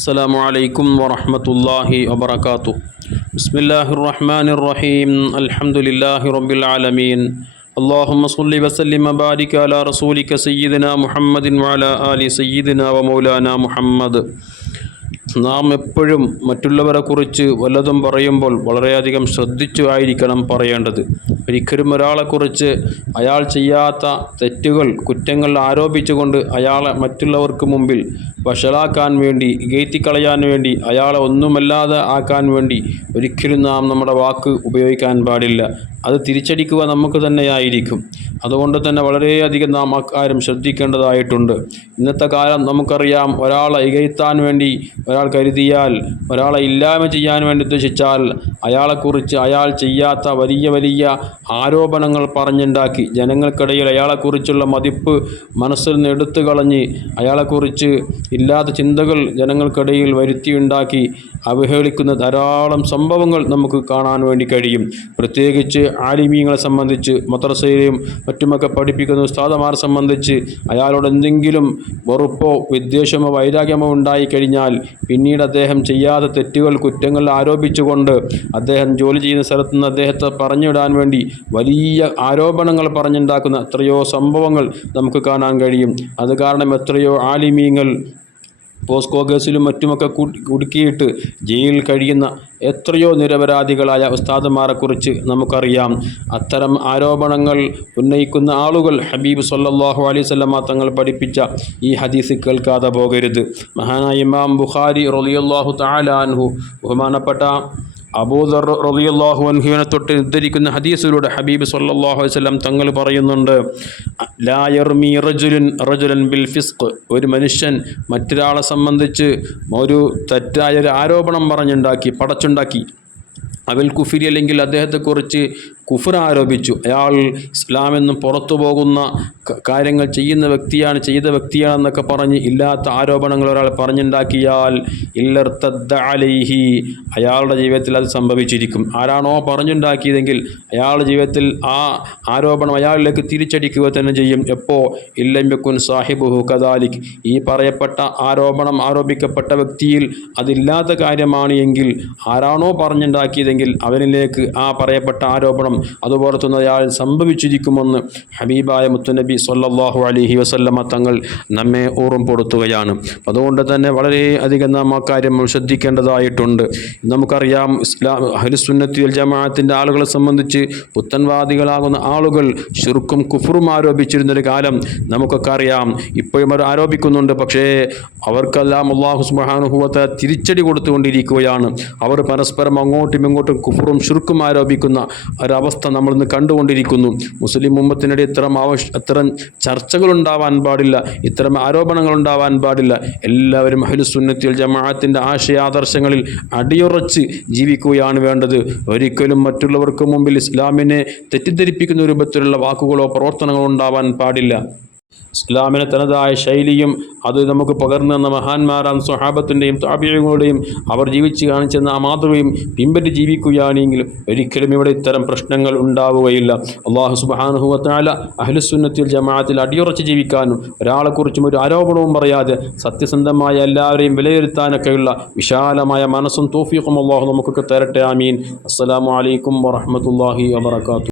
السلام عليكم ورحمة الله وبركاته بسم الله الرحمن الرحيم الحمد لله رب العالمين اللهم صل وسلم وبارك على رسولك سيدنا محمد وعلى آل سيدنا ومولانا محمد നാം എപ്പോഴും മറ്റുള്ളവരെ കുറിച്ച് വല്ലതും പറയുമ്പോൾ വളരെയധികം ശ്രദ്ധിച്ചു ആയിരിക്കണം പറയേണ്ടത്. ഒരിക്കലും ഒരാളെക്കുറിച്ച് അയാൾ ചെയ്യാത്ത തെറ്റുകൾ കുറ്റങ്ങൾ ആരോപിച്ചുകൊണ്ട് അയാളെ മറ്റുള്ളവർക്ക് മുമ്പിൽ വഷളാക്കാൻ വേണ്ടി ഗേറ്റിക്കളയാൻ വേണ്ടി അയാളെ ഒന്നുമല്ലാതെ ആക്കാൻ വേണ്ടി ഒരിക്കലും നാം നമ്മുടെ വാക്ക് ഉപയോഗിക്കാൻ പാടില്ല. അത് തിരിച്ചടിക്കുക നമുക്ക് തന്നെയായിരിക്കും. അതുകൊണ്ട് തന്നെ വളരെയധികം നാം അക്കാര്യം ശ്രദ്ധിക്കേണ്ടതായിട്ടുണ്ട്. ഇന്നത്തെ കാലം നമുക്കറിയാം ഒരാളെ ഇകയത്താൻ വേണ്ടി ഒരാൾ കരുതിയാൽ ഒരാളെ ഇല്ലായ്മ ചെയ്യാൻ വേണ്ടി ഉദ്ദേശിച്ചാൽ അയാളെക്കുറിച്ച് അയാൾ ചെയ്യാത്ത വലിയ വലിയ ആരോപണങ്ങൾ പറഞ്ഞുണ്ടാക്കി. ജനങ്ങൾക്കിടയിൽ അയാളെക്കുറിച്ചുള്ള മതിപ്പ് മനസ്സിൽ നിന്ന് എടുത്തു കളഞ്ഞ് അയാളെക്കുറിച്ച് ഇല്ലാത്ത ചിന്തകൾ ജനങ്ങൾക്കിടയിൽ വരുത്തിയുണ്ടാക്കി അവഹേളിക്കുന്ന ധാരാളം സംഭവങ്ങൾ നമുക്ക് കാണാൻ വേണ്ടി കഴിയും. പ്രത്യേകിച്ച് ആലിമീങ്ങളെ സംബന്ധിച്ച് മദ്രസയിലെയും മറ്റുമൊക്കെ പഠിപ്പിക്കുന്ന ഉസ്താദമാരെ സംബന്ധിച്ച് അയാളോട് എന്തെങ്കിലും വെറുപ്പോ വിദ്വേഷമോ വൈരാഗ്യമോ ഉണ്ടായിക്കഴിഞ്ഞാൽ പിന്നീട് അദ്ദേഹം ചെയ്യാത്ത തെറ്റുകൾ കുറ്റങ്ങൾ ആരോപിച്ചുകൊണ്ട് അദ്ദേഹം ജോലി ചെയ്യുന്ന സ്ഥലത്ത് നിന്ന് അദ്ദേഹത്തെ പറഞ്ഞിടാൻ വേണ്ടി വലിയ ആരോപണങ്ങൾ പറഞ്ഞുണ്ടാക്കുന്ന എത്രയോ സംഭവങ്ങൾ നമുക്ക് കാണാൻ കഴിയും. അത് കാരണം എത്രയോ ആലിമീങ്ങൾ പോസ്കോ മറ്റുമൊക്കെ കുടുക്കിയിട്ട് ജയിലിൽ കഴിയുന്ന എത്രയോ നിരപരാധികളായ ഉസ്താദുമാരെക്കുറിച്ച് നമുക്കറിയാം. അത്തരം ആരോപണങ്ങൾ ഉന്നയിക്കുന്ന ആളുകൾ ഹബീബ് സല്ലാഹു അലൈഹി വസല്ലമ തങ്ങൾ പഠിപ്പിച്ച ഈ ഹദീസ് കേൾക്കാതെ പോകരുത്. മഹാനായ ഇമാം ബുഖാരി റളിയല്ലാഹു താലാൻഹു ബഹുമാനപ്പെട്ട അബൂദർ റളിയല്ലാഹു അൻഹുവിനെ തൊട്ട് ഉദ്ധരിക്കുന്ന ഹദീസിലൂടെ ഹബീബ് സല്ലല്ലാഹു അലൈഹി വസല്ലം തങ്ങൾ പറയുന്നുണ്ട് ലാ യർമി റജുലുൻ റജുലൻ ബിൽ ഫിസ്ഖ്. ഒരു മനുഷ്യൻ മറ്റൊരാളെ സംബന്ധിച്ച് ഒരു തെറ്റായ ഒരു ആരോപണം പറഞ്ഞുണ്ടാക്കി പടച്ചുണ്ടാക്കി. അവൽ കുഫിരി അല്ലെങ്കിൽ അദ്ദേഹത്തെക്കുറിച്ച് കുഫർ ആരോപിച്ചു. അയാൾ ഇസ്ലാമെന്നും പുറത്തു പോകുന്ന കാര്യങ്ങൾ ചെയ്യുന്ന വ്യക്തിയാണ് ചെയ്ത വ്യക്തിയാണെന്നൊക്കെ പറഞ്ഞ് ഇല്ലാത്ത ആരോപണങ്ങൾ ഒരാൾ പറഞ്ഞുണ്ടാക്കിയാൽ ഇല്ലർത്തദ്ദ അലൈഹി അയാളുടെ ജീവിതത്തിൽ അത് സംഭവിച്ചിരിക്കും. ആരാണോ പറഞ്ഞുണ്ടാക്കിയതെങ്കിൽ അയാളുടെ ജീവിതത്തിൽ ആ ആരോപണം അയാളിലേക്ക് തിരിച്ചടിക്കുക തന്നെ ചെയ്യും. എപ്പോ? സാഹിബ് സാഹിബുഹു കദാലിക്. ഈ പറയപ്പെട്ട ആരോപണം ആരോപിക്കപ്പെട്ട വ്യക്തിയിൽ അതില്ലാത്ത കാര്യമാണ് എങ്കിൽ ആരാണോ പറഞ്ഞുണ്ടാക്കിയതെങ്കിൽ അവനിലേക്ക് ആ പറയപ്പെട്ട ആരോപണം അതുപോലെ തന്നെ അയാൾ സംഭവിച്ചിരിക്കുമെന്ന് ഹബീബായ മുത്തുനബി സൊല്ലാഹു അലൈഹി വസല്ലമ തങ്ങൾ നമ്മെ ഓർമ്മപ്പെടുത്തുകയാണ്. അതുകൊണ്ട് തന്നെ വളരെ അധികം നാം അക്കാര്യം കാര്യം ശ്രദ്ധിക്കേണ്ടതായിട്ടുണ്ട്. നമുക്കറിയാം ഇസ്ലാം ഹരിസുന്നത്തിൽ ജമാഅത്തിന്റെ ആളുകളെ സംബന്ധിച്ച് പുത്തൻവാദികളാകുന്ന ആളുകൾ ശുർക്കും കുഫറും ആരോപിച്ചിരുന്നൊരു കാലം നമുക്കൊക്കെ അറിയാം. ഇപ്പോഴും അവർ ആരോപിക്കുന്നുണ്ട്. പക്ഷേ അവർക്കെല്ലാം അള്ളാഹു സുബ്ഹാനഹുവത തിരിച്ചടി കൊടുത്തുകൊണ്ടിരിക്കുകയാണ്. അവർ പരസ്പരം അങ്ങോട്ടും ഇങ്ങോട്ടും കുഫറും ശുർക്കും ആരോപിക്കുന്ന ഒരവസ്ഥ നമ്മളിന്ന് കണ്ടുകൊണ്ടിരിക്കുന്നു. മുസ്ലിം ഉമ്മത്തിനിടെ ഇത്തരം ആവശ്യ അത്തരം ചർച്ചകളുണ്ടാവാൻ പാടില്ല. ഇത്തരം ആരോപണങ്ങൾ ഉണ്ടാവാൻ പാടില്ല. എല്ലാവരും അഹ്ലുസുന്നത്തിൽ ജമാഅത്തിന്റെ ആശയാദർശങ്ങളിൽ അടിയുറച്ച് ജീവിക്കുകയാണ് വേണ്ടത്. ഒരിക്കലും മറ്റുള്ളവർക്ക് മുമ്പിൽ ഇസ്ലാമിനെ തെറ്റിദ്ധരിപ്പിക്കുന്ന രൂപത്തിലുള്ള വാക്കുകളോ പ്രവർത്തനങ്ങളോ ഉണ്ടാവാൻ പാടില്ല. ഇസ്ലാമിന് തനതായ ശൈലിയും അത് നമുക്ക് പകർന്നു തന്ന മഹാന്മാരാം സ്വഹാബത്തിന്റെയും താപിയങ്ങളുടെയും അവർ ജീവിച്ച് കാണിച്ചെന്ന ആ മാതൃകയും പിൻപറ്റി ജീവിക്കുകയാണെങ്കിൽ ഒരിക്കലും ഇവിടെ ഇത്തരം പ്രശ്നങ്ങൾ ഉണ്ടാവുകയില്ല. അള്ളാഹു സുബാനുഹുവത്താല അഹ്ലുസുന്നത്തിൽ ജമാഅത്തിൽ അടിയുറച്ച് ജീവിക്കാനും ഒരാളെക്കുറിച്ചും ഒരു ആരോപണവും പറയാതെ സത്യസന്ധമായ എല്ലാവരെയും വിലയിരുത്താനൊക്കെയുള്ള വിശാലമായ മനസ്സും തോഫീഖും അള്ളാഹു നമുക്കൊക്കെ തരട്ടെ. ആമീൻ. അസ്സലാമു അലൈക്കും വറഹ്മത്തുള്ളാഹി വബറകാതുഹു.